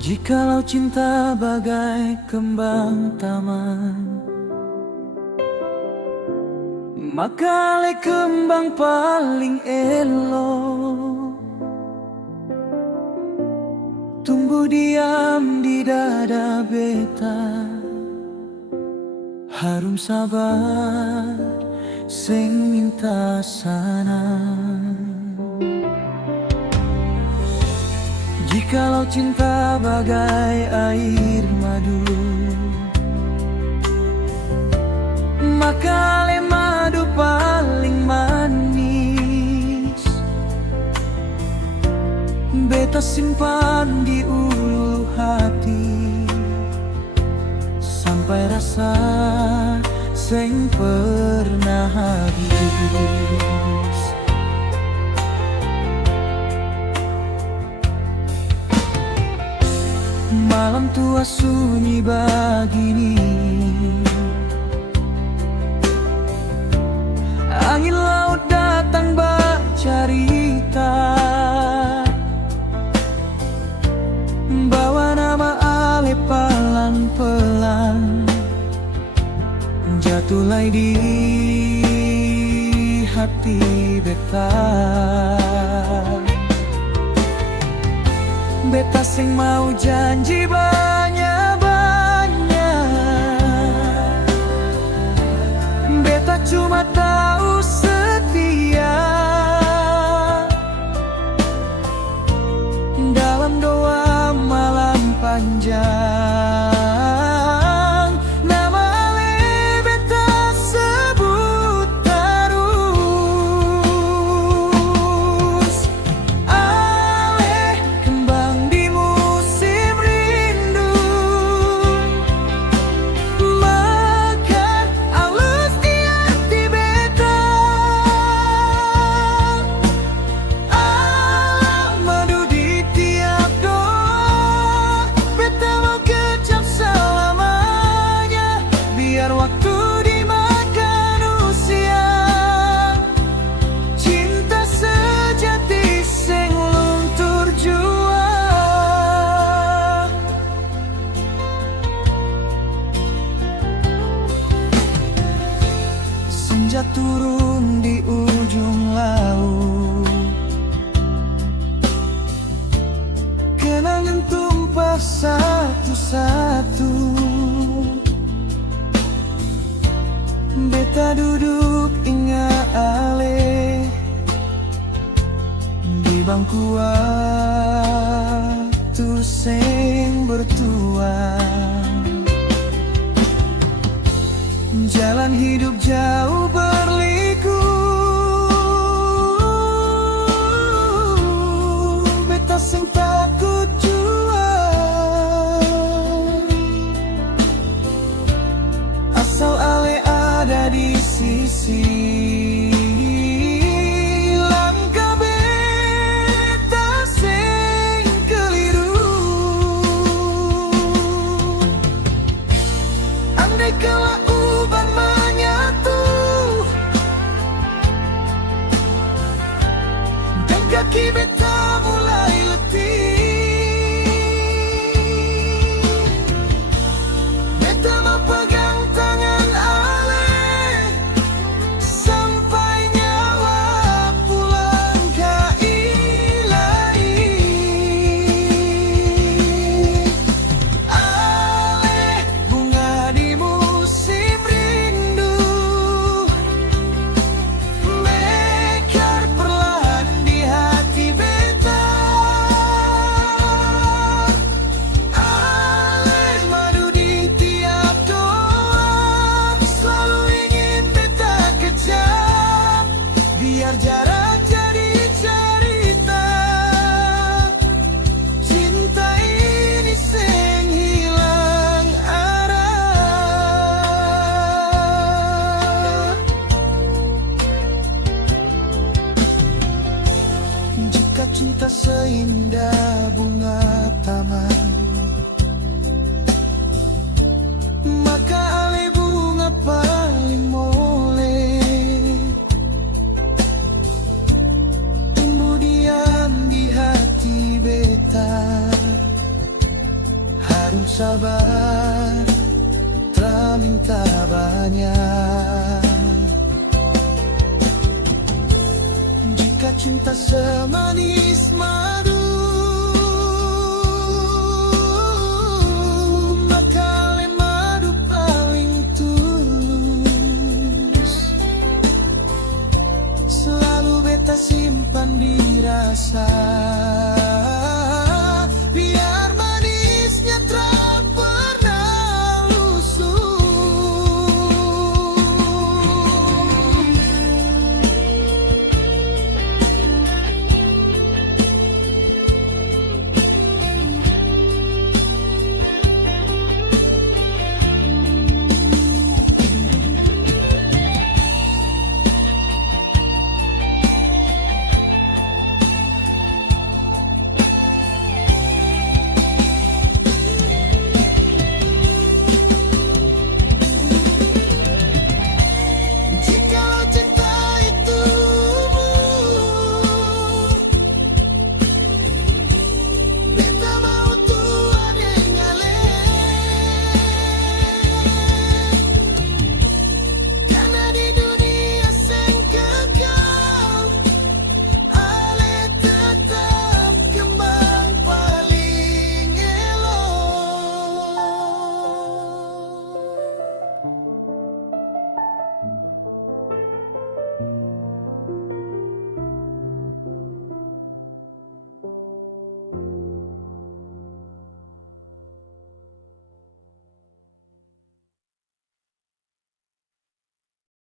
Jikalau cinta bagai kembang taman, maka le kembang paling elok tumbuh diam di dada beta. Harum sabar sing minta sana. Jikalau cinta bagai air madu, maka le madu paling manis. Beta simpan di ulu hati sampai rasa sing pernah habis. Malam tua sunyi begini, angin laut datang bercerita, bawa nama ale pelan-pelan jatuhlah di hati beta. Beta sing mau janji banyak-banyak, beta cuma tahu setia dalam doa malam panjang. Nama ale beta sebut terus. Ale kembang di musim rindu, mekar alus di hati beta. Alam madu di tiap doa, beta mau kecap selamanya. Biar waktu dimakan usia, cinta sejati sing luntur jua. Senja turun di ujung laut, kenangan tumpah satu-satu. Beta duduk ingat ale di bangku waktu sing bertuang. Jalan hidup jauh berliku, beta sing takut jua. Asal ale ada di sisi, langkah beta sing keliru. Andai kala uban menyatu, bersabar, telah minta banyak. Jika cinta semanis madu,